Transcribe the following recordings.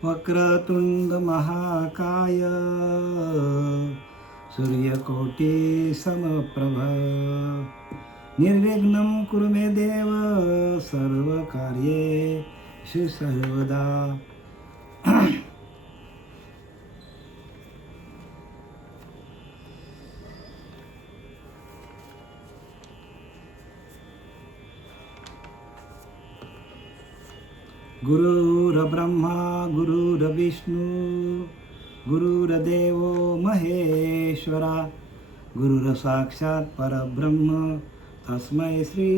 वक्रतुंड महाकाय सूर्यकोटी समप्रभ निर्विघ्नं कुरु मे देव सर्वकार्येषु सर्वदा. गुरुर्ब्रह्मा गुरुर्विष्णू गुरुर्देवो महेश्वरा गुरुर्साक्षात् परब्रह्म तस्मै श्री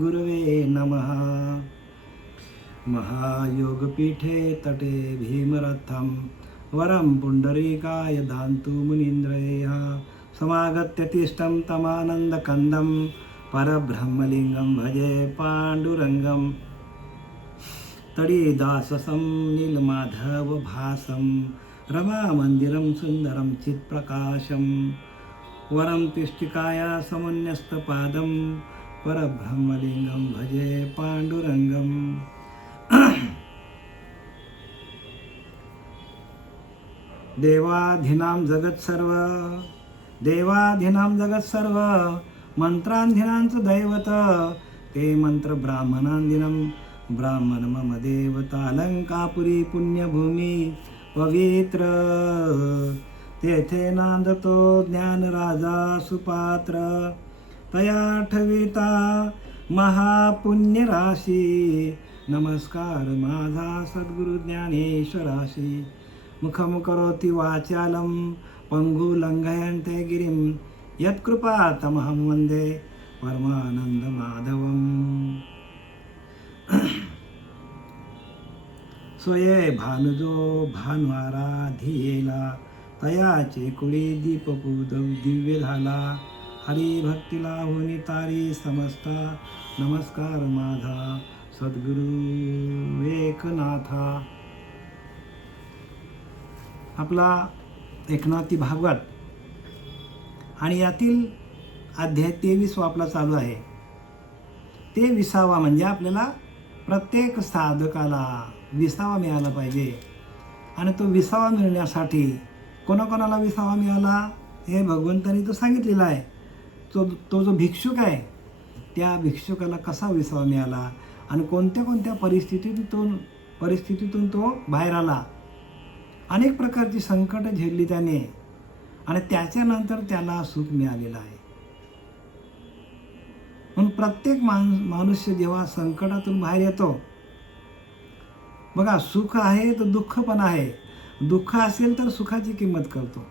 गुरवे नमः. महायोगपीठे तटे भीमरथं वरं पुंडरीकाय दान्तु मुनीन्द्रयः समागत्य तिष्ठं तमानन्दकन्दं परब्रह्मलिङ्गं भजे पाण्डुरङ्गम्. तडीदासं नीलमाधवभासं रमामन्दिरं सुन्दरं चित्प्रकाशं वरं तिष्ठिकाया समुन्यस्तपादं परब्रह्मलिङ्गं भजे पाण्डुरङ्गम्. देवाधीनां जगत्सर्व मंत्रांधीनांचं दैवत ते मंत्र ब्राह्मणांदिनं ब्राह्मण मम देवता. अलंकापुरी पुण्यभूमी पवित्र तेथे नांदतो ज्ञानराजा सुपात्र. तया ठविता महापुण्यराशी नमस्कार माझा सद्गुरु ज्ञानेश्वराशी. मुखं करोति वाचालं पङ्गुलङ्घयन्ते गिरिं यत्कृपातमहं वन्दे परमानन्दमाधवम्. स्वये भानुजो भानुआराधियेला तयाचे कुळी दीपपूद दिव्य झाला. हरिभक्तीला होनी तारी समजता नमस्कार माझा सद्गुरु एकनाथा. आपला एकनाथी भागवत आणि यातील अध्याय 23 आपला चालू आहे. ते 20वा म्हणजे आपल्याला प्रत्येक साधकाला 20वा मिळाला पाहिजे. आणि तो 20वा मिळण्यासाठी कोणाकोणाला 20वा मिळाला हे भगवंतांनी तो सांगितलेला आहे. तो जो भिक्षुक आहे त्या भिक्षुकाला कसा 20वा मिळाला आणि कोणत्या कोणत्या परिस्थितीतून तो बाहेर आला. अनेक प्रकारची संकट झेलली त्याने आणि त्याच्यानंतर त्याला सुख मिळालेलं आहे. म्हणून प्रत्येक मनुष्य जेव्हा संकटातून बाहेर येतो बघा, सुख आहे तर दुःख पण आहे. दुःख असेल तर सुखाची किंमत करतो.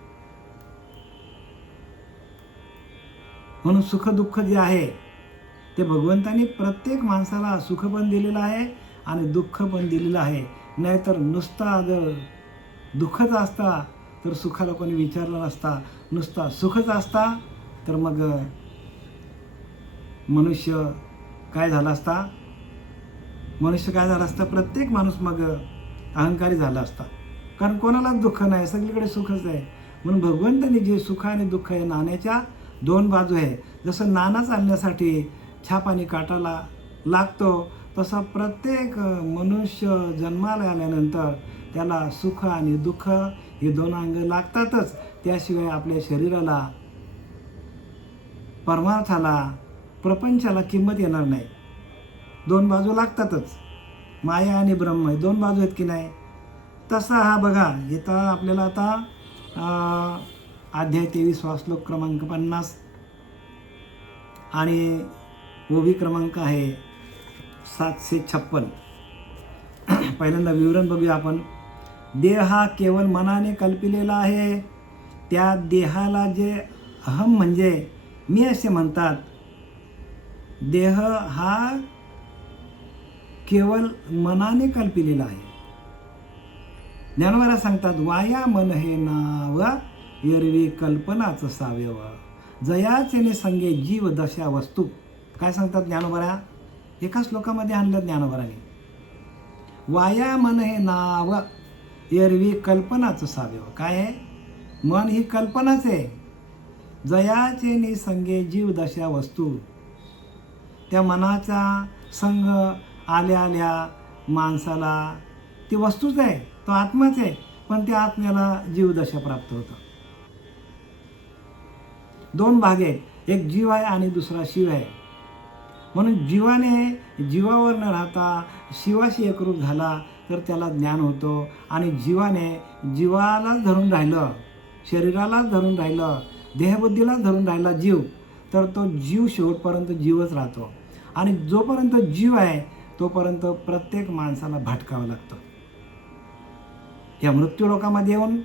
म्हणून सुख दुःख जे आहे ते भगवंतांनी प्रत्येक माणसाला सुख पण दिलेलं आहे आणि दुःख पण दिलेलं आहे. नाहीतर नुसता जर दुःखच असता तर सुखाला कोणी विचारलं नसता. नुसता सुखच असता तर मग मनुष्य काय झाला असता. प्रत्येक माणूस मग अहंकारी झाला असता. कारण कोणालाच दुःख नाही, सगळीकडे सुखच आहे. म्हणून भगवंतांनी जे सुख आणि दुःख आहे नाण्याच्या 2 बाजू आहे. जसं नाणं चालण्यासाठी छाप आणि काटाला लागतो तसा प्रत्येक मनुष्य जन्माला आल्यानंतर त्याला सुख आणि दुःख हे 2 अंग लागतातच. त्याशिवाय आपल्या शरीराला, परमार्थाला, प्रपंचाला किंमत येणार नाही. 2 बाजू लागतातच. माया आणि ब्रह्म हे 2 बाजू आहेत की नाही. तसा हा बघा इथं आपल्याला आता अध्याय 23 श्लोक क्रमांक 50 आणि ओवी क्रमांक आहे 756. पहिल्यांदा विवरण बघूया आपण. देह हा केवळ मनाने कल्पिलेला आहे. त्या देहाला जे अहम म्हणजे मी असे म्हणतात. देह हा केवळ मनाने कल्पिलेला आहे. ज्ञानोबा सांगतात वाया मन हे नाव एरवी कल्पनाच सावेव जयाचे संगे जीव दशा वस्तू. काय सांगतात ज्ञानोबा? एका श्लोकामध्ये आणलं ज्ञानोबाने. वाया मन हे नाव एरवी कल्पनाच सावेव. काय आहे? मन ही कल्पनाच आहे. जयाचे निसंगे जीव दशा वस्तू. त्या मनाचा संग आल्या आल्या माणसाला ती वस्तूच आहे, तो आत्माच आहे, पण त्या आत्म्याला जीवदशा प्राप्त होतं. दोन भाग आहेत, एक जीव आहे आणि दुसरा शिव आहे. म्हणून जीवावर न राहता शिवाशी एकरूप झाला तर त्याला ज्ञान होतं. आणि जीवाला धरून राहिलं, शरीराला धरून राहिलं, देहबुद्धीला धरून राहिला जीव, तर तो जीव शेवटपर्यंत जीवच राहतो. आणि जोपर्यंत जीव आहे तोपर्यंत प्रत्येक माणसाला भटकावं लागतं. या मृत्यू लोकामध्ये येऊन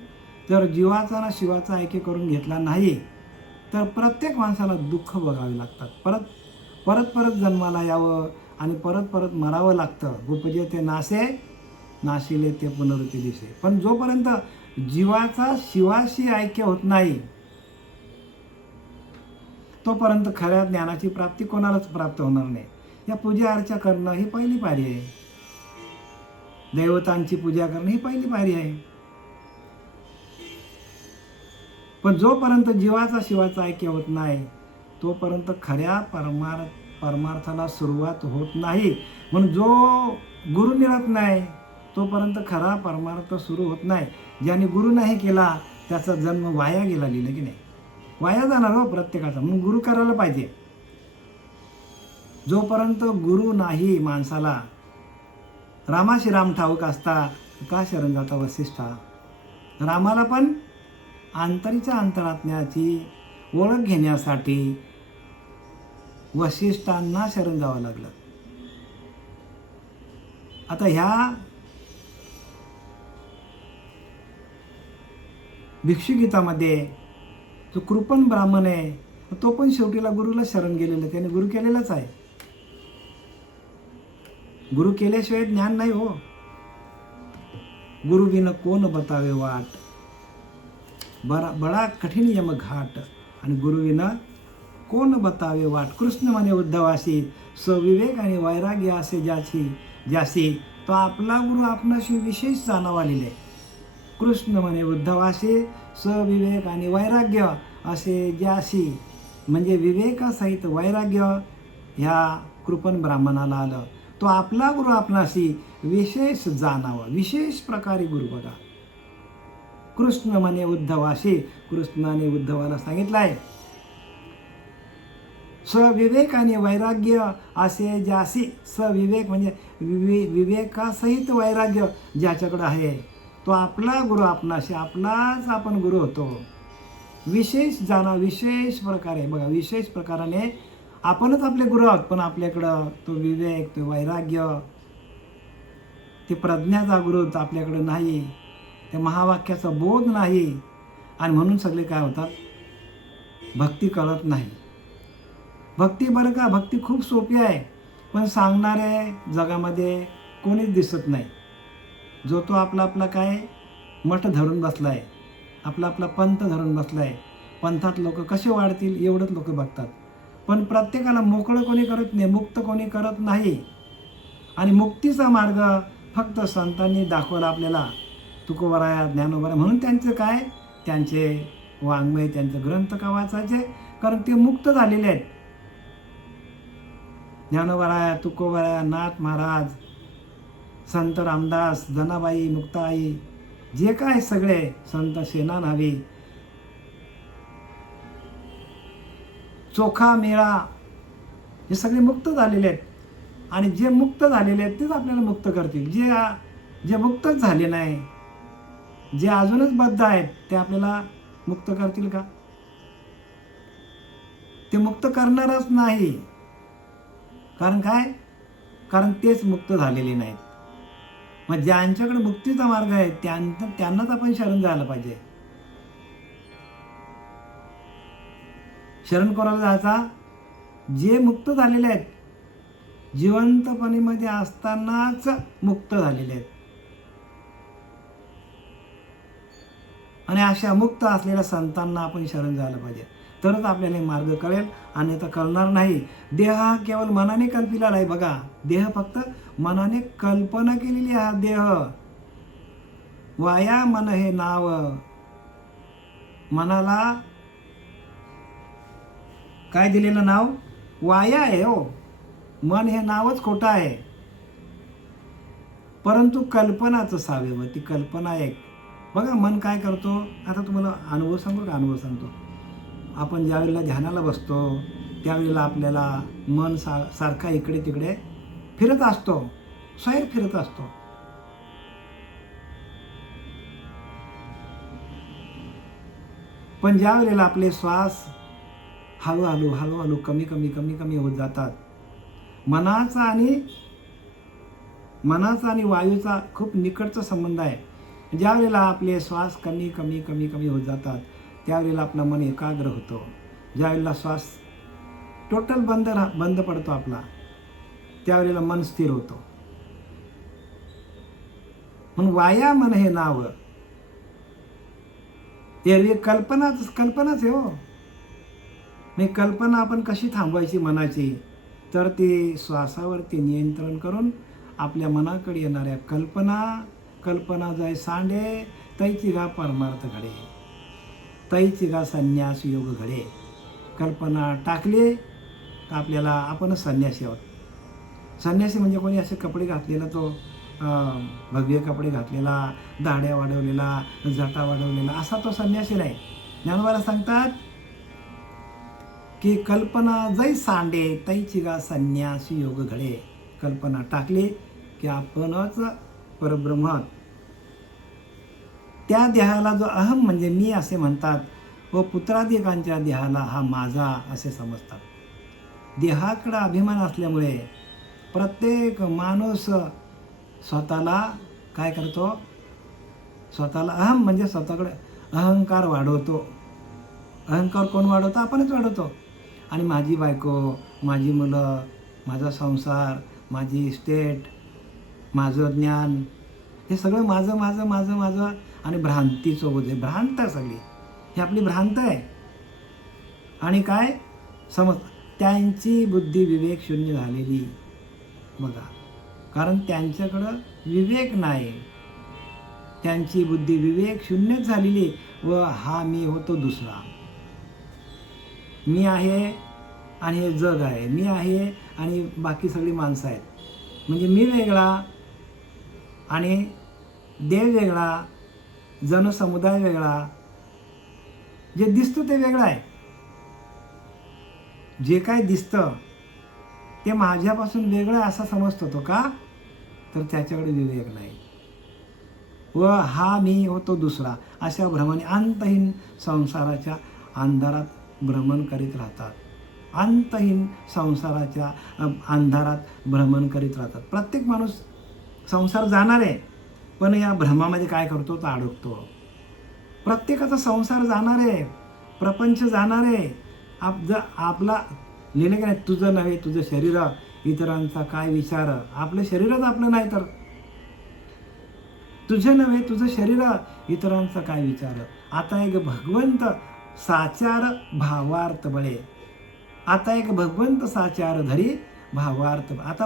जर जीवाचा ना शिवाचा ऐक्य करून घेतला नाही तर प्रत्येक माणसाला दुःख भोगावे लागतात. परत जन्माला यावं आणि परत मरावं लागतं. उपजे ते नासे, नाशिले ते पुनरुत्ती दिसे. पण जोपर्यंत जीवाचा शिवाशी ऐक्य होत नाही तोपर्यंत खऱ्या ज्ञानाची प्राप्ती कोणालाच प्राप्त होणार नाही. या पूजा अर्चा करणं ही पहिली पायरी आहे. देवतांची पूजा करणं ही पहिली पायरी आहे. पण जोपर्यंत जीवाचा शिवाचा ऐक्य होत नाही तोपर्यंत खऱ्या परमार्थाला सुरुवात होत नाही. म्हणून जो गुरु मिळत नाही तोपर्यंत खरा परमार्थ सुरू होत नाही. ज्याने गुरु नाही केला त्याचा जन्म वाया गेला, लिहिलं की नाही? वाया जाणार हो प्रत्येकाचा. म्हणून गुरु करायला पाहिजे. जोपर्यंत गुरु नाही माणसाला, रामाशी राम ठाऊक असता का शरण जाता वसिष्ठा. रामाला पण अंतरीच्या अंतरात्म्याची ओळख घेण्यासाठी वसिष्ठांना शरण जावं लागलं. आता ह्या भिक्षुगीतामध्ये जो कृपण ब्राह्मण आहे तो पण शेवटीला गुरुला शरण गेलेला, त्याने गुरु केलेलाच आहे. गुरु केल्याशिवाय ज्ञान नाही हो. गुरु बिन कोण बतावे वाट, बडा कठीण यम घाट. आणि गुरु बिन कोण बतावे वाट. कृष्ण म्हणे उद्धवासी, सविवेक आणि वैराग्य असे ज्यासी तो आपला गुरु आपणाशी विशेष जाणवालेले. कृष्ण म्हणे उद्धवासी, सविवेक आणि वैराग्य असे ज्यासी, म्हणजे विवेकासहित वैराग्य ह्या कृपण ब्राह्मणाला आलं. तो आपला गुरु आपणाशी विशेष जाणावा. विशेष प्रकारे गुरु बघा. कृष्ण म्हणे उद्धवाशी, कृष्णाने उद्धवाला सांगितलं आहे सविवेक आणि वैराग्य असे ज्यासी. सविवेक म्हणजे विवेकासहित वैराग्य ज्याच्याकडे आहे तो आपला गुरु आपणाशी, आपलाच आपण गुरु होतो. विशेष जाणा, विशेष प्रकारे बघा, विशेष प्रकाराने आपणच आपले गुरु आहोत. पण आपल्याकडं तो विवेक, तो वैराग्य, ते प्रज्ञाचा गुरु आपल्याकडं नाही, ते महावाक्याचा बोध नाही. आणि म्हणून सगळे काय होतात, भक्ती कळत नाही. भक्ती बरं का, भक्ती खूप सोपी आहे, पण सांगणारे जगामध्ये कोणीच दिसत नाही. जो तो आपला काय मठ धरून बसला आहे, आपला पंथ धरून बसला आहे. पंथात लोक कसे वाढतील एवढंच लोक बघतात. पण प्रत्येकाला मोकळं कोणी करत नाही, मुक्त कोणी करत नाही. आणि मुक्तीचा मार्ग फक्त संतांनी दाखवला आपल्याला. तुकोबराया, ज्ञानोबराया. म्हणून त्यांचं काय, त्यांचे वाङ्मय, त्यांचे ग्रंथ का वाचायचे, कारण ते मुक्त झालेले आहेत. ज्ञानोबराया, तुकोबराया, नाथ महाराज, संत रामदास, जनाबाई, मुक्ताई, जे काय सगळे संत सेना नावी, चोखा मेळा, हे सगळे मुक्त झालेले आहेत. आणि जे मुक्त झालेले आहेत तेच आपल्याला मुक्त करतील. जे मुक्तच झाले नाही, जे अजूनच बद्ध आहेत, ते आपल्याला मुक्त करतील का? ते मुक्त करणारच नाही. कारण काय, कारण तेच मुक्त झालेले नाहीत. मग ज्यांच्याकडे मुक्तीचा मार्ग आहे त्यांनाच आपण शरण जायला पाहिजे. शरण कोणाला जायचा, जे मुक्त झालेले आहेत, जिवंतपणीमध्ये असतानाच मुक्त झालेले आहेत. आणि अशा मुक्त असलेल्या संतांना आपण शरण जायला पाहिजे, तरच आपल्याला मार्ग कळेल. अन्यथा कळणार नाही. देह हा केवळ मनाने कल्पिलेला आहे. बघा, देह फक्त मनाने कल्पना केलेली हा देह. वाया मन हे नाव, मनाला काय दिलेलं नाव, वाया आहे हो. मन हे नावच खोटं आहे. परंतु कल्पनाच सावेव, ती कल्पना एक. बघा मन काय करतो. आता तुम्हाला अनुभव सांगू का? अनुभव सांगतो. आपण ज्यावेळेला ध्यानाला बसतो त्यावेळेला आपल्याला मन सारखा इकडे तिकडे फिरत असतो, सैर फिरत असतो. पण ज्या वेळेला आपले श्वास हळूहळू हळूहळू कमी कमी कमी कमी होत जातात, मनाचा आणि वायूचा खूप निकटचा संबंध आहे. ज्या वेळेला आपले श्वास कमी कमी कमी कमी होत जातात त्यावेळेला आपलं मन एकाग्र होतं. ज्यावेळेला श्वास टोटल बंद पडतो आपला, त्यावेळेला मन स्थिर होतं. म्हणून वाया मन हे नाव. एरवी कल्पनाच आहे हो. मी कल्पना आपण कशी थांबवायची मनाची, तर ती श्वासावरती नियंत्रण करून आपल्या मनाकडे येणाऱ्या कल्पना जाय सांडे, तैची गा परमार्थ घडे, तैची गा संन्यास योग घडे. कल्पना टाकली तर आपल्याला आपणच संन्यासी आहोत. संन्यासी म्हणजे कोणी असे कपडे घातलेला, तो भव्य कपडे घातलेला, दाढ्या वाढवलेला, जटा वाढवलेला, असा तो संन्यासी नाही. ज्ञानोबा सांगतात की कल्पना जै सांडे, तैची गा संन्यास योग घडे. कल्पना टाकली की आपणच परब्रह्म. त्या देहाला जो अहम म्हणजे मी असे म्हणतात व पुत्राधिकांच्या देहाला हा माझा असे समजतात. देहाकडे अभिमान असल्यामुळे प्रत्येक माणूस स्वतःला काय करतो, स्वतःला अहम म्हणजे स्वतःकडे अहंकार वाढवतो. अहंकार कोण वाढवतो? आपणच वाढवतो. आणि माझी बायको, माझी मुलं, माझा संसार, माझी इस्टेट, माझं ज्ञान, हे सगळं माझं माझं माझं माझं. आणि भ्रांतीचं ओझे, भ्रांत सगळी ही आपली भ्रांत आहे. आणि काय समज, त्यांची बुद्धी विवेक शून्य झालेली बघा. कारण त्यांच्याकडं विवेक नाही, त्यांची बुद्धी विवेक शून्यच झालेली. व हा मी होतो दुसरा. मी आहे आणि हे जग आहे, मी आहे आणि बाकी सगळी माणसं आहेत. म्हणजे मी वेगळा आणि देव वेगळा, जनसमुदाय वेगळा. जे दिसतं ते वेगळं आहे. जे काय दिसतं ते माझ्यापासून वेगळं असं समजतो तो. का? तर त्याच्याकडे विवेक नाही. व हा मी होतो दुसरा. अशा भ्रमाने अंतहीन संसाराच्या अंधारात भ्रमण करीत राहतात. अंतहीन संसाराच्या अंधारात भ्रमण करीत राहतात. प्रत्येक माणूस संसार जाणार आहे, पण या भ्रमामध्ये काय करतो तर अडकतो. प्रत्येकाचा संसार जाणार आहे, प्रपंच जाणार आहे. आपला लिहिलं की नाही, तुझं नव्हे तुझं शरीर, इतरांचा काय विचार. आपलं शरीरच आपलं नाही तर तुझं नव्हे तुझं शरीर, इतरांचा काय विचार. आता एक भगवंत साचार भावार्थ बळे. आता एक भगवंत साचार धरी भावार्थ. आता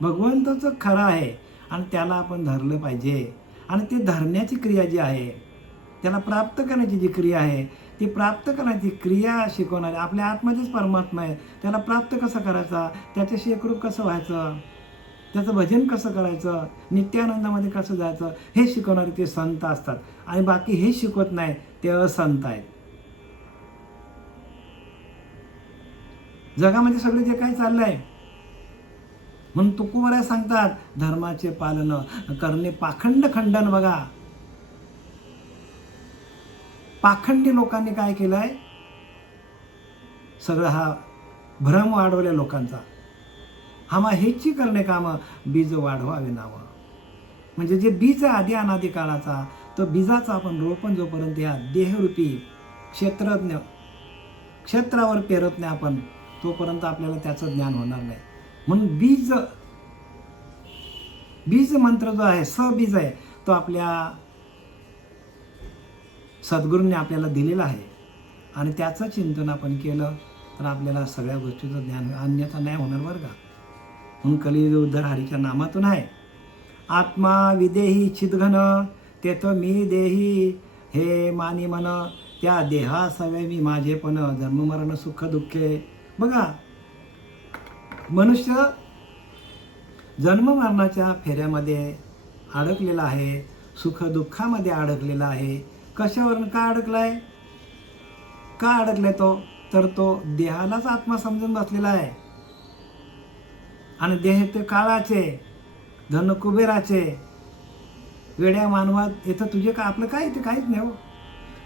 भगवंताचं खरं आहे आणि त्याला आपण धरलं पाहिजे. आणि ते धरण्याची क्रिया जी आहे, त्याला प्राप्त करण्याची जी क्रिया आहे, ती प्राप्त करण्याची क्रिया शिकवणारी आपल्या आतमध्येच परमात्मा आहे. त्याला प्राप्त कसं करायचा, त्याच्याशी एकरूप कसं व्हायचं, त्याचं भजन कसं करायचं, नित्यानंदामध्ये कसं जायचं, हे शिकवणारे ते संत असतात. आणि बाकी हे शिकवत नाही ते असंत आहेत. जगामध्ये सगळे जे काही चाललं आहे, म्हणून तुकोबराय सांगतात धर्माचे पालन करणे पाखंड खंडन. बघा, पाखंडी लोकांनी काय केलंय, सगळं हा भ्रम वाढवल्या लोकांचा. आम्हा हेची करणे काम बीज वाढवावे नावं. म्हणजे जे बीज आहे आधी अनादी काळाचा, तो बीजाचा आपण रोपण जोपर्यंत या देहरूपी क्षेत्रावर पेरत नाही आपण, तोपर्यंत आपल्याला त्याचं ज्ञान होणार नाही. म्हणून बीज मंत्र जो आहे, सबीज आहे, तो आपल्या सद्गुरूंनी आपल्याला दिलेला आहे. आणि त्याचं चिंतन आपण केलं तर आपल्याला सगळ्या गोष्टीचं ज्ञान, अन्यथा नाही होणार बरं का. म्हणून कलियुग उद्धार हरीच्या नामातून आहे. आत्मा विदेही चिदघन, तेथ मी देही हे मानी मन, त्या देहा सवे मी माझेपण, जन्म मरण सुख दुःखे. बघा, मनुष्य जन्म मरणाच्या फेऱ्यामध्ये अडकलेला आहे, सुखदुःखामध्ये अडकलेला आहे. कशावरून का अडकलाय? का अडकलाय तो? तर तो देहालाच आत्मा समजून बसलेला आहे. आणि देह ते काळाचे, धन कुबेराचे. वेड्या मानवात इथं तुझे का आपलं काय ते काहीच नाही हो.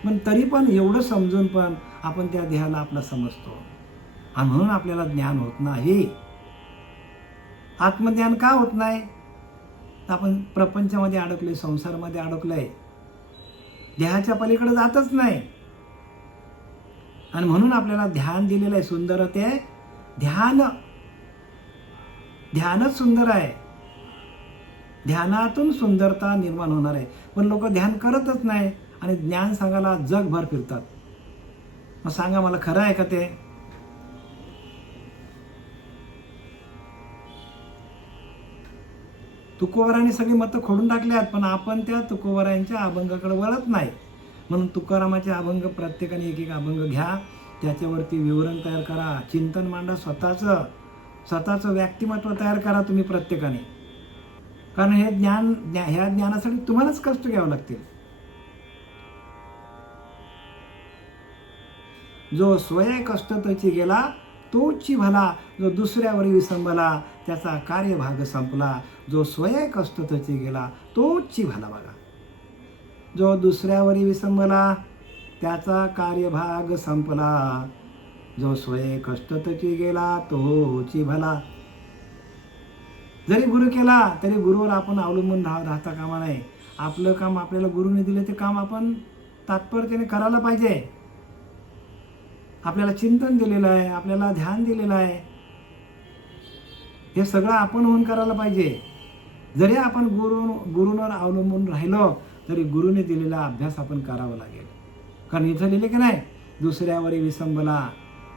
पण तरी पण एवढं समजून पण आपण त्या देहाला आपला समजतो आणि म्हणून आपल्याला ज्ञान होत नाही. आत्मज्ञान का होत नाही? आपण प्रपंचामध्ये अडकलोय, संसारामध्ये अडकलोय, देहाच्या पलीकडे जातच नाही. आणि म्हणून आपल्याला ध्यान दिलेलं आहे. सुंदर ते ध्यानच सुंदर आहे. ध्यानातून सुंदरता निर्माण होणार आहे. पण लोक ध्यान करतच नाही आणि ज्ञान सांगायला जगभर फिरतात. मग सांगा मला, खरं आहे का ते? तुकोबारांनी सगळी मतं खोडून टाकल्यात, पण आपण त्या तुकोबारांच्या अभंगाकडे वळत नाही. म्हणून तुकारामाचे अभंग प्रत्येकाने एक एक अभंग घ्या, त्याच्यावरती विवरण तयार करा, चिंतन मांडा, स्वतःचं व्यक्तिमत्व तयार करा तुम्ही प्रत्येकाने. कारण हे ह्या ज्ञानासाठी तुम्हालाच कष्ट घ्यावं लागतील. जो स्वय कष्ट त्याची गेला तोची भला, जो दुसऱ्यावरी विसंबला त्याचा कार्यभाग संपला. जो स्वय कष्ट त्याची गेला तोची भला. बघा, जो दुसऱ्यावरी विसंबला त्याचा कार्यभाग संपला. जो स्वय कष्ट त्याची गेला तोची भला. जरी गुरु केला तरी गुरुवर आपण अवलंबून राहता कामा नये. आपलं काम आपल्याला गुरुने दिले ते काम आपण तात्परतेने करायला पाहिजे. आपल्याला चिंतन दिलेलं आहे, आपल्याला ध्यान दिलेलं आहे, हे सगळं आपण होऊन करायला पाहिजे. जरी आपण गुरुवर अवलंबून राहिलो तरी गुरुने दिलेला अभ्यास आपण करावा लागेल. कारण इथं लिहिले की नाही, दुसऱ्यावरी विसंबला,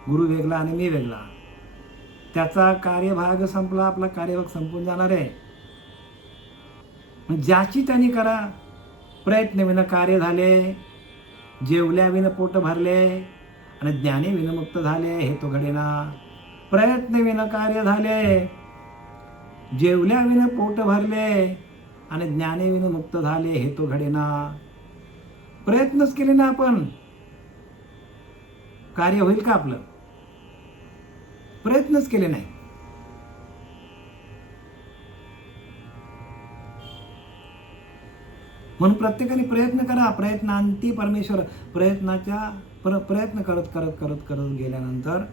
गुरु वेगळा आणि मी वेगळा, त्याचा कार्यभाग संपला, आपला कार्यभाग संपून जाणार आहे. ज्याची त्यांनी करा, प्रयत्न विना कार्य झाले, जेवल्या विना पोट भरले आणि ज्ञानी विनमुक्त झाले, हे तो घडेना. प्रयत्न विना कार्य झाले, जेवल्या विना पोट भरले आणि ज्ञानी विनमुक्त झाले, हे तो घडेना. प्रयत्नच केले ना आपण, कार्य होईल का आपलं? प्रयत्नच केले नाही. म्हणून प्रत्येकाने प्रयत्न करा. प्रयत्नांती परमेश्वर. प्रयत्न करत करत करत करत गेल्यानंतर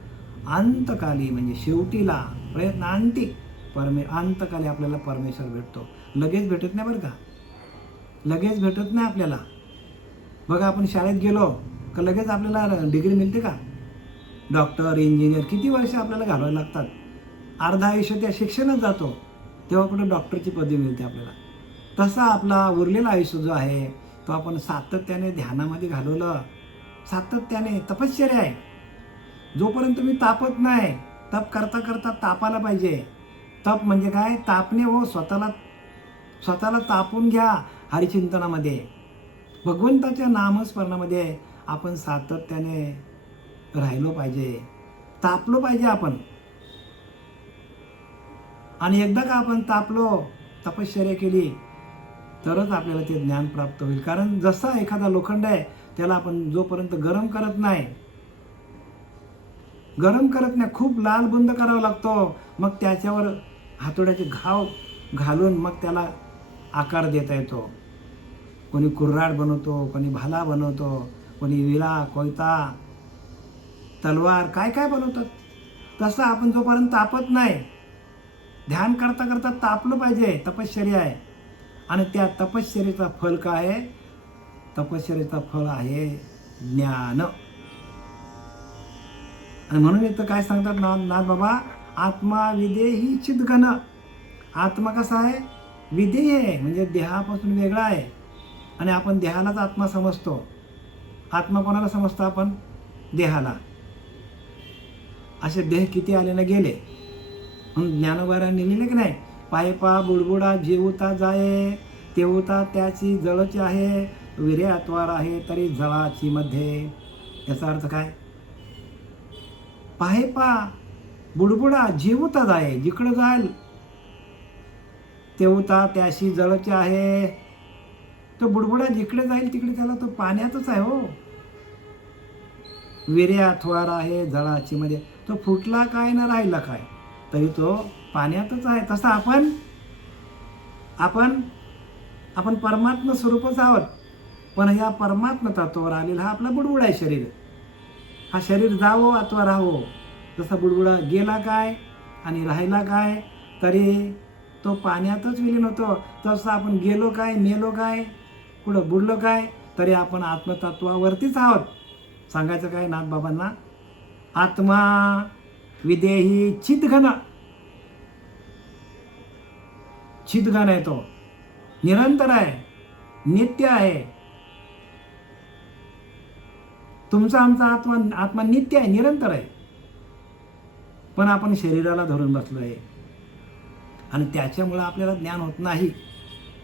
अंतकाली म्हणजे शेवटीला प्रयत्नांती अंतकाली आपल्याला परमेश्वर भेटतो. लगेच भेटत नाही बरं का, लगेच भेटत नाही आपल्याला. बघा, आपण शाळेत गेलो का लगेच आपल्याला डिग्री मिळते का? डॉक्टर, इंजिनियर किती वर्ष आपल्याला घालवायला लागतात. अर्धा आयुष्य त्या शिक्षणात जातो, तेव्हा कुठे डॉक्टरची पदवी मिळते आपल्याला. तसा आपला उरलेला आयुष्य जो आहे तो आपण सातत्याने ध्यानामध्ये घालवलं, सातत्याने तपश्चर्या आहे. जोपर्यंत तुम्ही तापत नाही, तप करता करता तापायला पाहिजे. तप म्हणजे काय? तापणे हो. स्वतःला तापून घ्या. हरिचिंतनामध्ये, भगवंताच्या नामस्मरणामध्ये आपण सातत्याने राहिलो पाहिजे, तापलो पाहिजे आपण. आणि एकदा का आपण तापलो, तपश्चर्या केली, तरच आपल्याला ते ज्ञान प्राप्त होईल. कारण जसा एखादा लोखंड आहे, त्याला आपण जोपर्यंत गरम करत नाही, खूप लाल बुंद करावा लागतो. मग त्याच्यावर हातोड्याचे घाव घालून मग त्याला आकार देता येतो. कोणी कुर्राड बनवतो, कोणी भाला बनवतो, कोणी विळा, कोयता, तलवार, काय काय बनवतात. तसं आपण जोपर्यंत तापत नाही, ध्यान करता करता तापलं पाहिजे. तपश्चर्या आहे. आणि त्या तपश्चर्याचं फल काय आहे? तपश्चर्याचं फळ आहे ज्ञान. आणि म्हणून इथं काय सांगतात नाथ बाबा, आत्मा विदेही चिदघन. आत्मा कसा आहे? विदेही आहे, म्हणजे देहापासून वेगळा आहे. आणि आपण देहालाच आत्मा समजतो. आत्मा कोणाला समजतो आपण? देहाला. असे देह किती आले ना गेले. म्हणून ज्ञानोबारांनी लिहिले की नाही, पायपा बुडबुडा जेवता जाये, तेवता त्याची जळची आहे, विर्यात्वार आहे तरी जळाची मध्ये. याचा अर्थ काय? पायपा बुडबुडा जेवता जाये, जिकडं जाईल तेवता त्याशी जळचे आहे. तो बुडबुडा जिकडे जाईल तिकडे त्याला तो पाण्यातच आहे हो. विर्यात वार आहे जळाची मध्ये, तो फुटला काय ना राहिला काय तरी तो पाण्यातच आहे. तसा आपण आपण आपण परमात्मा स्वरूपच आहोत. पण या परमात्मा तत्वावर आलेला हा आपला बुडबुडा आहे शरीर. हा शरीर जावो अथवा राहावो, जसा बुडबुडा गेला काय आणि राहिला काय तरी तो पाण्यातच विलीन होतो. तसं आपण गेलो काय, मेलो काय, पुढं बुडलो काय तरी आपण आत्मतत्वावरतीच आहोत. सांगायचं काय नाथबाबांना, आत्मा विदेही चिदघन. चिदघन आहे तो, निरंतर आहे, नित्य आहे. तुमचा आमचा आत्मा नित्य आहे, निरंतर आहे. पण आपण शरीराला धरून बसलो आहे आणि त्याच्यामुळे आपल्याला ज्ञान होत नाही.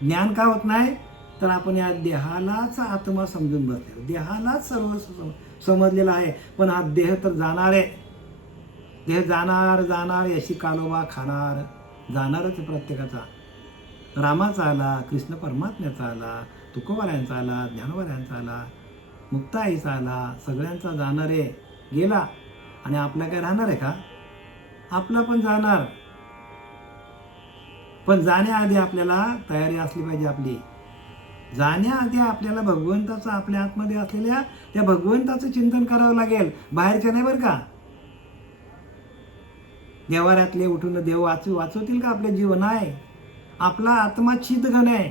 ज्ञान का होत नाही तर आपण या देहालाच आत्मा समजून बसले, देहालाच सर्व समजलेला आहे. पण हा देह तर जाणार आहे. देह जाणार जाणार, याशी कालोबा खाणार, जाणारच प्रत्येकाचा. रामाचा आला, कृष्ण परमात्म्याचा आला, तुकोबाऱ्यांचा आला, ज्ञानोबाऱ्यांचा आला, मुक्ताईचा आला, सगळ्यांचा जाणार आहे, गेला. आणि आपला काय राहणार आहे का? आपला पण जाणार. पण जाण्याआधी आपल्याला तयारी असली पाहिजे आपली. जाण्याआधी आपल्याला भगवंताचं, आपल्या आतमध्ये असलेल्या त्या भगवंताचं चिंतन करावं लागेल, बाहेरच्या नाही बरं का. देवाऱ्यातले उठून देव वाचवतील का आपले जीवन? आहे आपला आत्मा चिदघन आहे,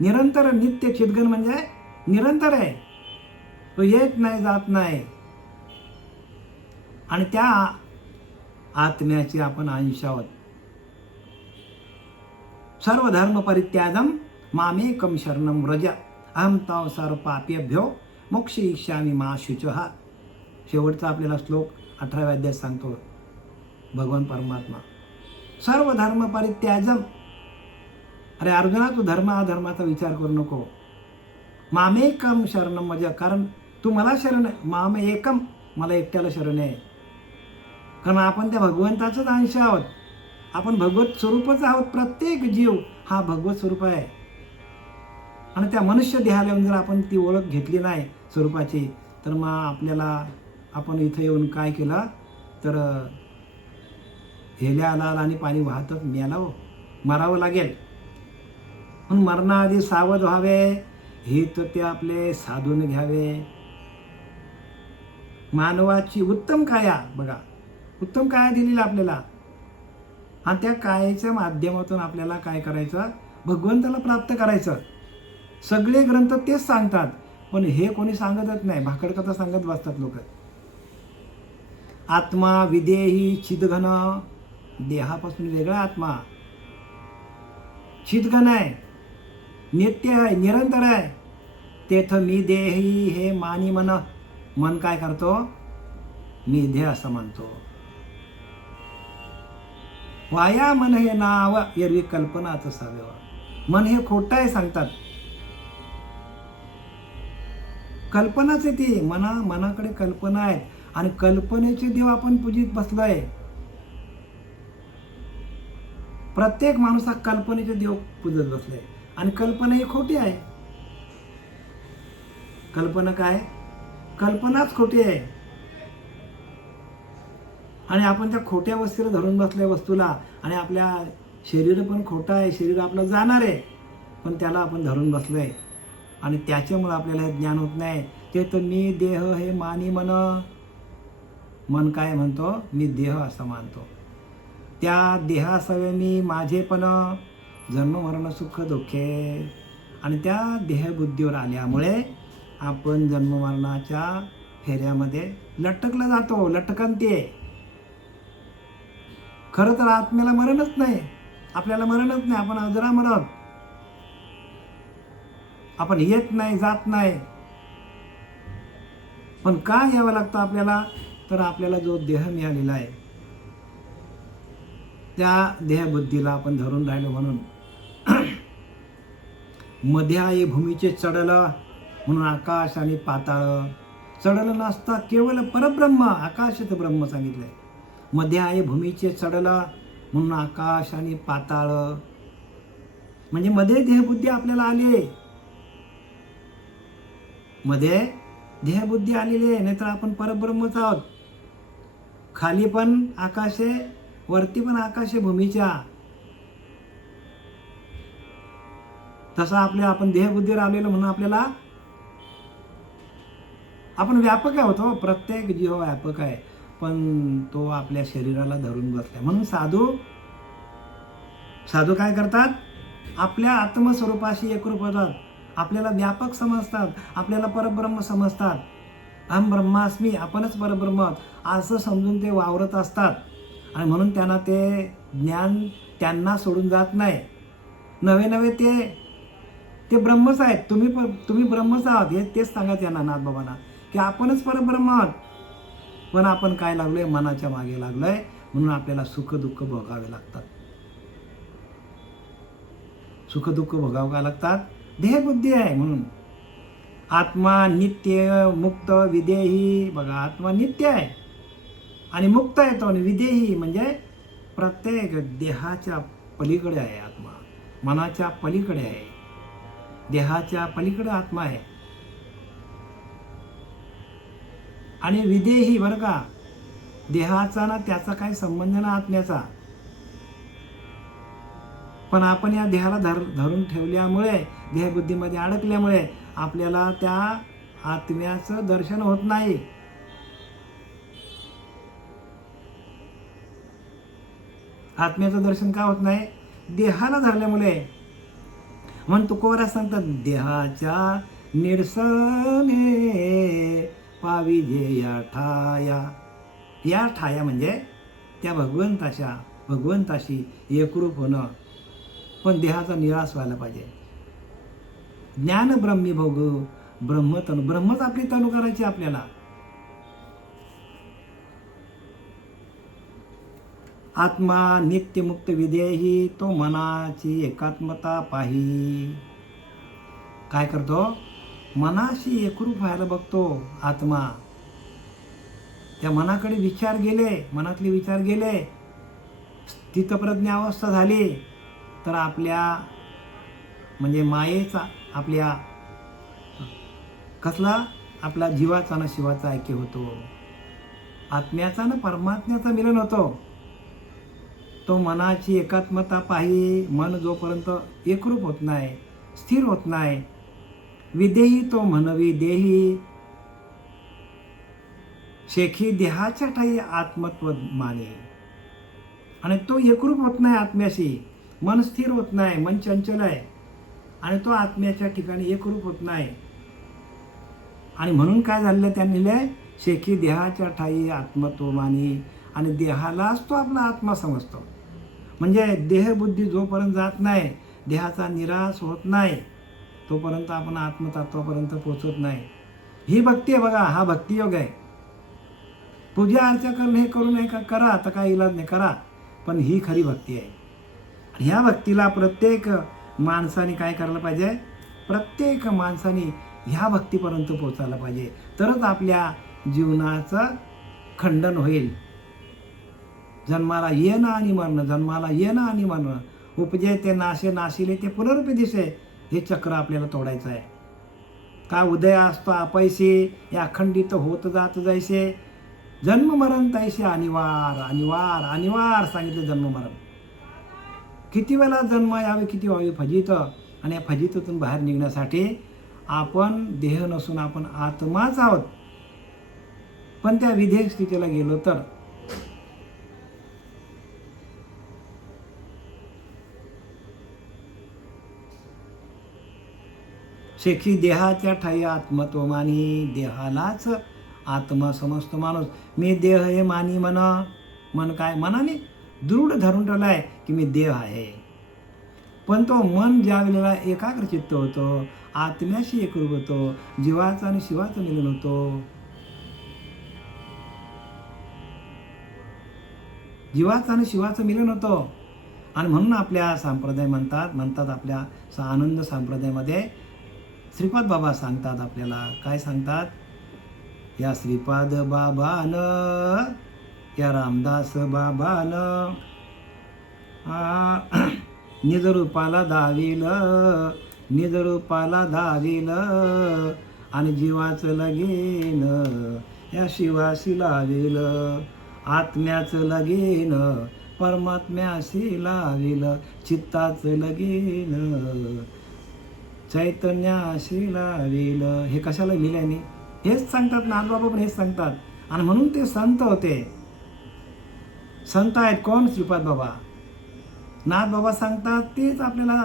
निरंतर नित्य. चिदघन म्हणजे निरंतर आहे, तो येत नाही जात नाही. आणि त्या आत्म्याचे आपण अंश आहोत. सर्व धर्म परित्यागम मामेकम शरणम व्रज अहम ताव सर्व पापेभ्यो मोक्षयिष्यामि मा शुचः. शेवटचा आपल्याला श्लोक 18व्या अध्यायात सांगतो भगवान परमात्मा. सर्व धर्म परित्याजम. अरे अर्जुना, तू धर्म अधर्माचा विचार करू नको. मामेकम शरणम व्रज, कारण तू मला शरण आहे. माम एकम, मला एकट्याला शरण आहे. कारण आपण त्या भगवंताचाच अंश आहोत. आपण भगवत स्वरूपच आहोत. प्रत्येक जीव हा भगवत स्वरूप आहे. आणि त्या मनुष्य देहाला येऊन जर आपण ती ओळख घेतली नाही स्वरूपाची, तर मग आपल्याला आपण इथं येऊन काय केलं तर हेल्या आला आणि पाणी वाहतच मेलावं, मरावं लागेल. म्हणून मरणाआधी सावध व्हावे, हित ते आपले साधून घ्यावे. मानवाची उत्तम काया बघा, उत्तम काया दिलेली आपल्याला. आणि त्या कायेच्या माध्यमातून आपल्याला काय करायचं? भगवंताला प्राप्त करायचं. सगळे ग्रंथ तेच सांगतात, पण हे कोणी सांगतच नाही, भाकडकथा सांगत बसतात लोक. आत्मा विदेही चिदघन, देहापासून वेगळा आत्मा. चिदघन आहे, नित्य आहे, निरंतर आहे. तेथ मी देही हे मानी मन. मन काय करतो? मी देह असं मानतो. वाया मन हे नाव, एरवी कल्पनाच असावे. मन हे खोटं आहे सांगतात. कल्पनाच आहे ती. मनाकडे कल्पना आहे आणि कल्पनेचे देव आपण पूजित बसलोय. प्रत्येक माणूस हा कल्पनेचे देव पूजत बसलाय आणि कल्पना ही खोटी आहे. कल्पना काय? कल्पनाच खोटी आहे. आणि आपण त्या खोट्या वस्तूला धरून बसल्या वस्तूला. आणि आपल्या शरीर पण खोटं आहे, शरीर आपलं जाणार आहे, पण त्याला आपण धरून बसलोय आणि त्याच्यामुळे आपल्याला ज्ञान होत नाही. ते तर मी देह हे मानी मन. मन काय म्हणतो? मी देह असं मानतो. त्या देहासवे मी माझेपण, जन्म मरण सुख दुःखे. आणि त्या देहबुद्धीवर आल्यामुळे आपण जन्म मरणाच्या फेऱ्यामध्ये लटकला जातो. लटकंते. खरं तर आत्म्याला मरणच नाही, आपल्याला मरणच नाही. आपण अजरा मरत, आपण येत नाही जात नाही. पण का यावं लागतं आपल्याला? तर आपल्याला जो देह मिळालेला आहे त्या देहबुद्धीला आपण धरून राहिलो म्हणून. मध्ये आहे भूमीचे चढलं म्हणून आकाश आणि पाताळ. चढलं नसता केवळ परब्रह्म, आकाशाचं ब्रह्म सांगितलंय. मध्ये आहे भूमीचे चढलं म्हणून आकाश आणि पाताळ. म्हणजे मध्ये देहबुद्धी आपल्याला आली आहे, मध्ये देहबुद्धी आलेली आहे, नाहीतर आपण परब्रह्मच आहोत. खाली पण आकाश आहे, वरती पण आकाश आहे भूमीच्या. तसं आपण देहबुद्धीवर आलेलो म्हणून आपल्याला आपण व्यापक आहे होतो. प्रत्येक जीव व्यापक आहे, पण तो आपल्या शरीराला धरून बसलाय. म्हणून साधू काय करतात? आपल्या आत्मस्वरूपाशी एकरूप होतात, आपल्याला व्यापक समजतात, आपल्याला परब्रह्म समजतात. अहम ब्रह्मास्मी, आपणच परब्रह्म आहोत असं समजून ते वावरत असतात. आणि म्हणून त्यांना ते ज्ञान त्यांना सोडून जात नाही. नवे ते ब्रह्मच आहेत. तुम्ही ब्रह्मच आहात हे तेच सांगत यांना नाथबाबांना, की आपणच परब्रह्म आहोत. पण आपण काय लागलोय? मनाच्या मागे लागलोय. म्हणून आपल्याला सुख दुःख भोगावे लागतात. सुख दुःख भोगावे लागतात, देहबुद्धी आहे म्हणून. आत्मा नित्य मुक्त विदेही. बघा, आत्मा नित्य आहे आणि मुक्त आहे तो, आणि विदेही म्हणजे प्रत्येक देहाच्या पलीकडे आहे आत्मा, मनाच्या पलीकडे आहे, देहाच्या पलीकडे आत्मा आहे. आणि विदेही, बरं का, देहाचा ना त्याचा काही संबंध ना आत्म्याचा. पण आपण या देहाला धरून ठेवल्यामुळे, देहबुद्धीमध्ये अडकल्यामुळे आपल्याला त्या आत्म्याचं दर्शन होत नाही. आत्म्याचं दर्शन का होत नाही? देहाला धरल्यामुळे. म्हणून तुकोबरा सांगतात, देहाच्या निरसने पाविजे या ठाया. या ठाया म्हणजे त्या भगवंताशी एकरूप होणं. पण देहाचा निराश व्हायला पाहिजे. ज्ञान ब्रह्मी भोग ब्रह्मतनु, ब्रह्मच आपली तनु करायची आपल्याला. आत्मा नित्य मुक्त विदेही, तो मनाची एकात्मता पाही. काय करतो? मनाशी एकरूप व्हायला बघतो आत्मा. त्या मनाकडे विचार गेले, मनातले विचार गेले, स्थितप्रज्ञ अवस्था झाली, तर आपल्या म्हणजे मायेचा, आपल्या कसला, आपला जीवाचा ना शिवाचा ऐक्य होतो, आत्म्याचा ना परमात्म्याचा मिलन होतो. तो मनाची एकात्मता पाही. मन जोपर्यंत एकरूप होत नाही, स्थिर होत नाही, विदेही तो म्हणवी देही, शेखी देहाच्या ठाई आत्मत्व माने. आणि तो एकरूप होत नाही आत्म्याशी, मन स्थिर होत नाही, मन चंचल आहे, आणि तो आत्म्याच्या ठिकाणी एकरूप होत नाही. आणि म्हणून काय झालं? त्यांनी लिहिलंय, शेखी देहाच्या ठाई आत्मत्व माने. आणि देहालाच तो आपला आत्मा समजतो. म्हणजे देहबुद्धी जोपर्यंत जात नाही, देहाचा निराश होत नाही, तोपर्यंत आपण आत्मतत्वापर्यंत पोहोचत नाही. ही भक्ती आहे बघा, हा भक्तियोग आहे. पूजा अर्चा करणं हे करू नये का? करा, तर काय इलाज नाही, करा. पण ही खरी भक्ती आहे. आणि ह्या भक्तीला प्रत्येक माणसाने काय करायला पाहिजे? प्रत्येक माणसाने ह्या भक्तीपर्यंत पोहोचायला पाहिजे, तरच आपल्या जीवनाचं खंडन होईल. जन्माला येणं आणि मरणं, जन्माला येणं आणि मरणं, उपजे ते नाशे, नाशिले ते पुनरुपी दिसे, हे चक्र आपल्याला तोडायचं आहे. का उदय असतो अपैसे, हे अखंडित होत जात जैसे, जन्म मरण तैसे अनिवार अनिवार अनिवार सांगितलं. जन्म मरण किती वेळा जन्म यावे, किती व्हावे फजित. आणि या फजितीतून बाहेर निघण्यासाठी आपण देह नसून आपण आत्माच आहोत. पण त्या विधेय स्थितीला गेलो तर शेखी देहाच्या ठाई आत्मत्व मानी. देहालाच आत्मा समजतो माणूस. मी देह हे मानी मन काय? मनाने दृढ धरून ठेवलाय की मी देह आहे. पण तो मन ज्या वेळेला एकाग्रचित्त होतो, आत्म्याशी एकरूप होतो, जीवाचा आणि शिवाचं मिलन होतो, जीवाचं आणि शिवाचं मिलन होतं. आणि म्हणून आपल्या संप्रदाय म्हणतात आपल्या आनंद संप्रदायामध्ये श्रीपाद बाबा सांगतात आपल्याला. काय सांगतात? या श्रीपाद बाबान, या रामदास बाबान, निजरूपाला दावील, निजरूपाला दावील, आणि जीवाचं लगीन या शिवाशी लावील, आत्म्याचं लगीन परमात्म्याशी लावील, चित्ताचं लगीन चैतन्याशी लावील. हे कशाला लिहिल्याने? हेच सांगतात नाथबाबा, पण हेच सांगतात. आणि म्हणून ते संत होते. संत आहेत कोण? श्रीपाद बाबा. नाथबाबा सांगतात तेच आपल्याला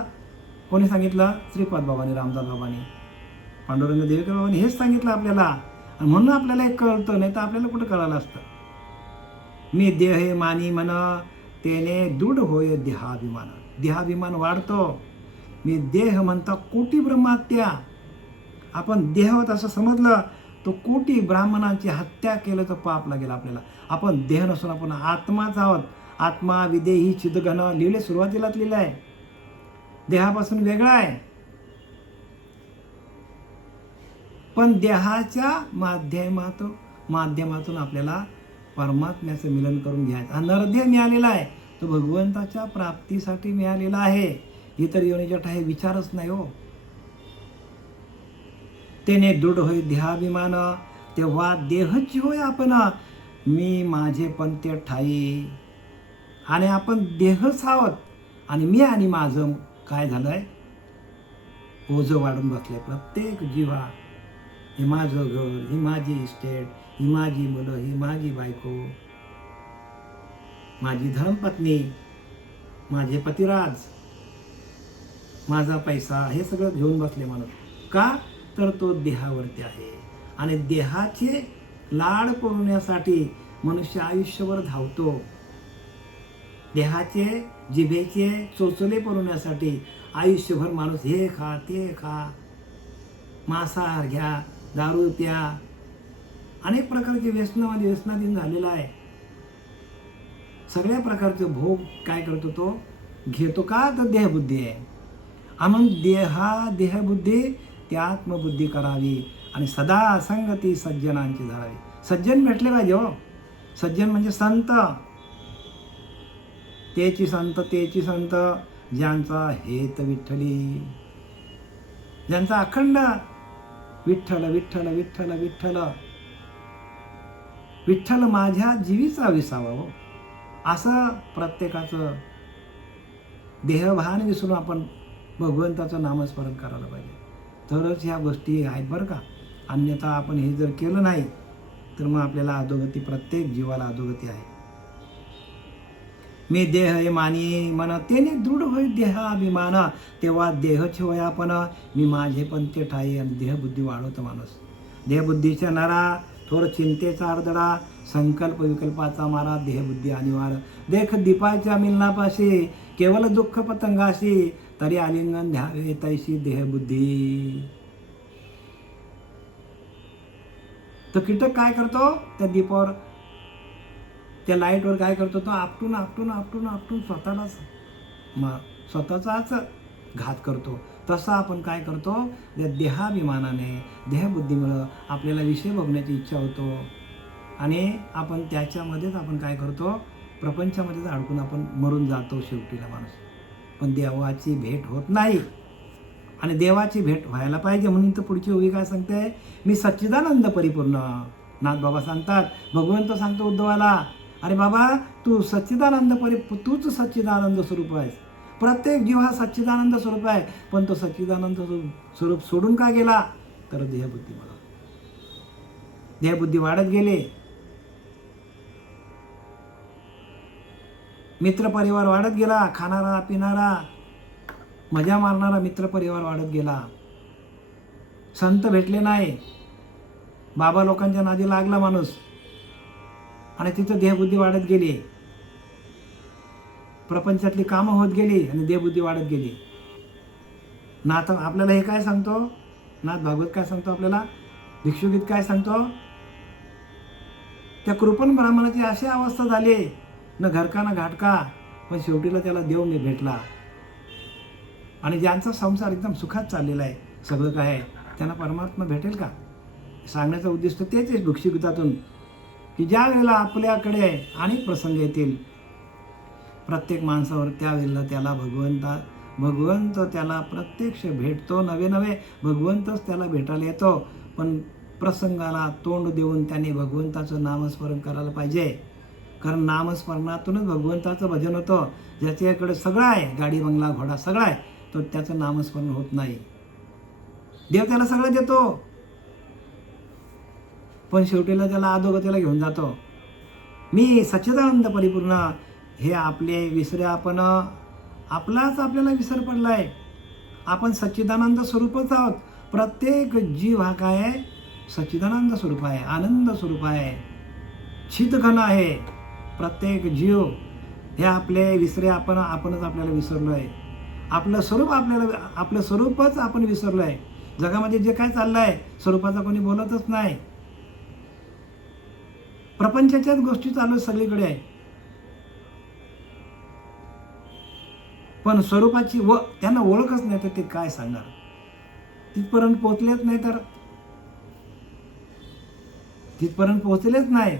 कोणी सांगितलं? श्रीपाद बाबांनी, रामदास बाबांनी, पांडुरंग देवेकर बाबांनी हेच सांगितलं आपल्याला. आणि म्हणून आपल्याला एक कळतं, नाही तर आपल्याला कुठं कळालं असतं. मी देह मानी म्हण, तेने दृढ होय देहाभिमान. देहाभिमान वाढतो. मी देह म्हणता कोटी ब्रह्महत्या. आपण देह होत असं समजलं तो कोटी ब्राह्मणांची हत्या केलं तर पाप लागेल आपल्याला. आपण देह नसून आपण आत्माच आहोत. आत्मा विदेही चिदघन लिहिले, सुरुवातीलाच लिहिलं आहे. देहापासून वेगळा आहे, पण देहाच्या माध्यमातून आपल्याला परमात्म्याचं मिलन करून घ्यायचं. हा नरदेह मिळालेला आहे तो भगवंताच्या प्राप्तीसाठी मिळालेला आहे. इतर योनीच्या ठाई विचारच नाही हो. तेने दृढ होय देहाभिमान, तेव्हा देहची होय आपण. मी माझे पण ते ठाई. आणि आपण देहच आहोत. आणि मी आणि माझं काय झालंय? ओझं वाढून बसलंय. प्रत्येक जीवा, हे माझं घर, ही माझी इस्टेट, ही माझी मुलं, ही माझी बायको, माझी धर्मपत्नी, माझे पतिराज, माझा पैसा, हे सगळं घेऊन बसले माणूस. का? तर तो देहावरती आहे. आणि देहाचे लाड पुरवण्यासाठी मनुष्य आयुष्यभर धावतो. देहाचे जिभेचे चोचले पुरवण्यासाठी आयुष्यभर माणूस हे खा ते खा, मांसाहार घ्या, दारू प्या, अनेक प्रकारचे व्यसनाधीन झालेला आहे. सगळ्या प्रकारचे भोग काय करतो तो घेतो. का? तर देहबुद्धी आहे. म्हणून देहबुद्धी ती आत्मबुद्धी करावी आणि सदा संगती सज्जनांची धरावी. सज्जन भेटले पाहिजे हो. सज्जन म्हणजे संत. तेची संत ज्यांचा हेत विठ्ठली, ज्यांचा अखंड विठ्ठल विठ्ठल विठ्ठल विठ्ठल विठ्ठल माझ्या जीवीचा विसावा हो. असं प्रत्येकाचं देहभान विसरून आपण भगवंताचं नामस्मरण करायला पाहिजे. तरच ह्या गोष्टी आहेत बरं का. अन्यथा आपण हे जर केलं नाही तर मग आपल्याला अधोगती, प्रत्येक जीवाला अधोगती आहे. मी देह हे मानी मन, तेने दृढ होय देहाभिमान, तेव्हा देहच होय आपण. मी माझे पण ते ठाई. आणि देहबुद्धी वाढवतो माणूस. देहबुद्धीच्या नारा, थोर चिंतेचा अर्धडा, संकल्प विकल्पाचा मारा, देहबुद्धी अनिवार्य. देख दीपाच्या मिलनापाशी, केवळ दुःख पतंगाशी, तरी आलिंगन घ्यावे तैशी देहबुद्धी. तो कीटक काय करतो? त्या दीपावर, त्या लाईटवर काय करतो? तो आपटून आपटून आपटून आपटून स्वतःचाच घात करतो. तसं आपण काय करतो? या देहाभिमानाने, देहबुद्धीमुळं आपल्याला विषय बघण्याची इच्छा होतो आणि आपण त्याच्यामध्येच आपण काय करतो? प्रपंचामध्येच अडकून आपण मरून जातो शेवटीला माणूस. पण देवाची भेट होत नाही. आणि देवाची भेट व्हायला पाहिजे म्हणून तर पुढची ओवी काय सांगते? मी सच्चिदानंद परिपूर्ण. नाथबाबा सांगतात, भगवंत सांगतो उद्धवाला, अरे बाबा तू सच्चिदानंद तूच सच्चिदानंद स्वरूप आहेस. प्रत्येक जीव हा सच्चिदानंद स्वरूप आहे. पण तो सच्चिदानंद स्वरूप सोडून का गेला? तर देहबुद्धी मला. देहबुद्धी वाढत गेले. मित्रपरिवार वाढत गेला. खाणारा पिणारा मजा मारणारा मित्रपरिवार वाढत गेला. संत भेटले नाही. बाबा लोकांच्या नादी लागला माणूस आणि तिथं देहबुद्धी वाढत गेली. प्रपंचातली कामं होत गेली आणि देहबुद्धी वाढत गेली. नाथ आपल्याला हे काय सांगतो? नाथ भागवत काय सांगतो आपल्याला? भिक्षुगीत काय सांगतो? त्या कृपण ब्राह्मणाची अशी अवस्था झाली, न घरका ना घाटका, पण शेवटीला त्याला देव मी भेटला. आणि ज्यांचा संसार एकदम सुखात चाललेला आहे, सगळं काय आहे, त्यांना परमात्मा भेटेल का? सांगण्याचं उद्दिष्ट तेच आहे भिक्षुगीतातून, की ज्या वेळेला आपल्याकडे अनेक प्रसंग येतील प्रत्येक माणसावर, त्यावेळेला त्याला भगवंत त्याला प्रत्यक्ष भेटतो, नवे नवे भगवंतच त्याला भेटायला येतो. पण प्रसंगाला तोंड देऊन त्याने भगवंताचं नामस्मरण करायला पाहिजे, कारण नामस्मरणातूनच भगवंताचं भजन होतं. ज्याच्याकडे सगळं आहे, गाडी बंगला घोडा सगळं आहे, तो त्याचं नामस्मरण होत नाही. देव त्याला सगळं देतो, पण शेवटीला त्याला अधोगतीला घेऊन जातो. मी सच्चिदानंद परिपूर्ण हे आपले विसरे आपण, आपलाच आपल्याला विसर पडलाय. आपण सच्चिदानंद स्वरूपच आहोत. प्रत्येक जीव हा काय आहे? सच्चिदानंद स्वरूप आहे, आनंद स्वरूप आहे, चितघन आहे. प्रत्येक जीव हे आपले विसरे आपण, आपणच आपल्याला विसरलो आहे. आपलं स्वरूप आपलं स्वरूपच आपण विसरलो आहे. जगामध्ये जे काय चाललं आहे, स्वरूपाचा कोणी बोलतच नाही. प्रपंचाच्याच गोष्टी चालू सगळीकडे आहे, पण स्वरूपाची त्यांना ओळखच नाही, तर ते काय सांगणार? तिथपर्यंत पोहोचलेच नाही, तर तिथपर्यंत पोहोचलेच नाही.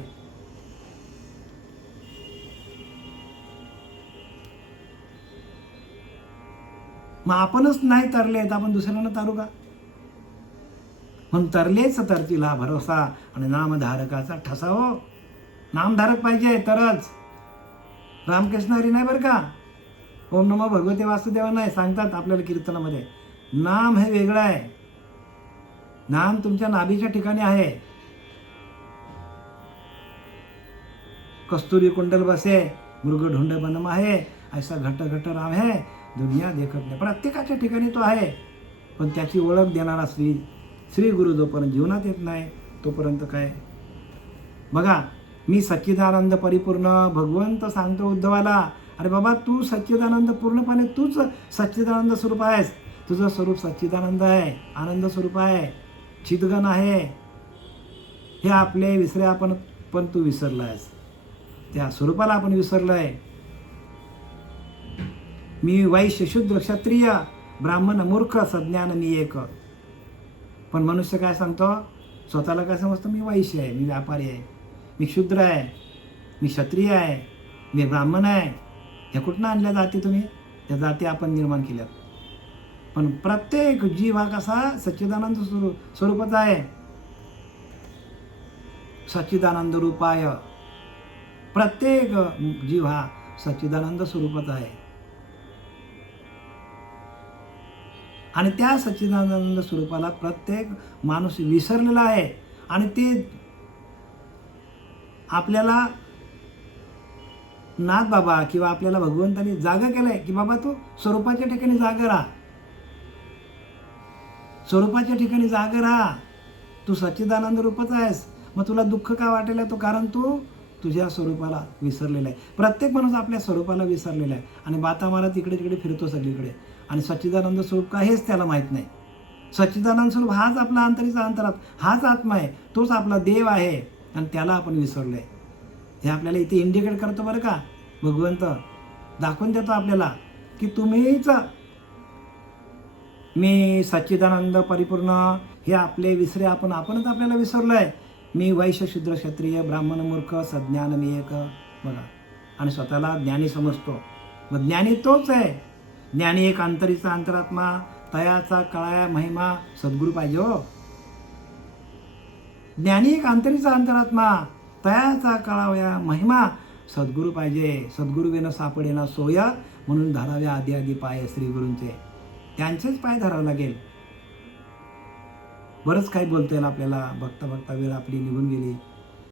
मग आपणच नाही तरले तर आपण दुसऱ्यांना तारू का? म्हणून तरलेच तरतीला भरोसा आणि नामधारकाचा ठसा. हो, नामधारक पाहिजे तरच. रामकृष्ण हरी नाही बरं का, ओम नमो भगवते वासुदेवा नाही सांगतात आपल्याला कीर्तनामध्ये. नाम हे वेगळं आहे. नाम तुमच्या नाभीच्या ठिकाणी आहे. कस्तुरी कुंडल बसे मृग ढुंड बनम आहे, ऐसा घट घट राम है दुनिया देखत नाही. प्रत्येकाच्या ठिकाणी तो आहे, पण त्याची ओळख देणारा श्री गुरु जोपर्यंत जीवनात येत नाही तोपर्यंत काय? बघा, मी सच्चिदानंद परिपूर्ण भगवंत सांगतो उद्धवाला, अरे बाबा तू सच्चिदानंद पूर्णपणे, तूच सच्चिदानंद स्वरूप आहेस. तुझं स्वरूप सच्चिदानंद आहे, आनंद स्वरूप आहे, चितगण आहे. हे आपले विसरे आपण, पण तू विसरला आहेस. त्या स्वरूपाला आपण विसरलोय. मी वैश्य शूद्र क्षत्रिय ब्राह्मण मूर्ख सज्ञान मी एक. पण मनुष्य काय सांगतो? स्वतःला काय समजतो? मी वैश्य आहे, मी व्यापारी आहे, मी शूद्र आहे, मी क्षत्रिय आहे, मी ब्राह्मण आहे. हे कुठनं आणल्या जाती तुम्ही? त्या जाती आपण निर्माण केल्यात. पण प्रत्येक जीव हा कसा? सच्चिदानंद स्वरूपाचा आहे. सच्चिदानंद रूपाय. प्रत्येक जीव हा सच्चिदानंद स्वरूपाचा आहे. आणि त्या सच्चिदानंद स्वरूपाला प्रत्येक माणूस विसरलेला आहे. आणि ते आपल्याला नाथ बाबा किंवा आपल्याला भगवंतानी जागा केलंय की बाबा तू स्वरूपाच्या ठिकाणी जागा राहा, स्वरूपाच्या ठिकाणी जागा राहा. तू सच्चिदानंद रूपच आहेस. मग तुला दुःख का वाटेल? तो कारण तू तुझ्या स्वरूपाला विसरलेला आहे. प्रत्येक माणूस आपल्या स्वरूपाला विसरलेला आहे आणि बाता मारत इकडे तिकडे फिरतो सगळीकडे. आणि सच्चिदानंद स्वरूप का हेच त्याला माहीत नाही. सच्चिदानंद स्वरूप हाच आपला अंतरीचा अंतरात, हाच आत्मा आहे, तोच आपला देव आहे, आणि त्याला आपण विसरलोय. हे आपल्याला इथे इंडिकेट करतो बरं का. भगवंत दाखवून देतो आपल्याला की तुम्हीच मी सच्चिदानंद परिपूर्ण हे आपले विसरे आपण, आपणच आपल्याला विसरलोय. मी वैश्य शूद्र क्षत्रिय ब्राह्मण मूर्ख सज्ञान मी एक. बघा, आणि स्वतःला ज्ञानी समजतो. मग ज्ञानी तोच आहे. ज्ञानी एक अंतरीचा अंतरात्मा, तयाचा कळाया महिमा सद्गुरू पाहिजे. हो, ज्ञानी एक अंतरीचा अंतरात्मा, तयाचा कळावया महिमा सद्गुरू पाहिजे. सद्गुरू विना सापडेना सोया, म्हणून धराव्या आधी आधी पाय श्री गुरूंचे. त्यांचेच पाय धरावं लागेल. बरंच काही बोलता येईल आपल्याला. बघता बघता वेळ आपली निघून गेली.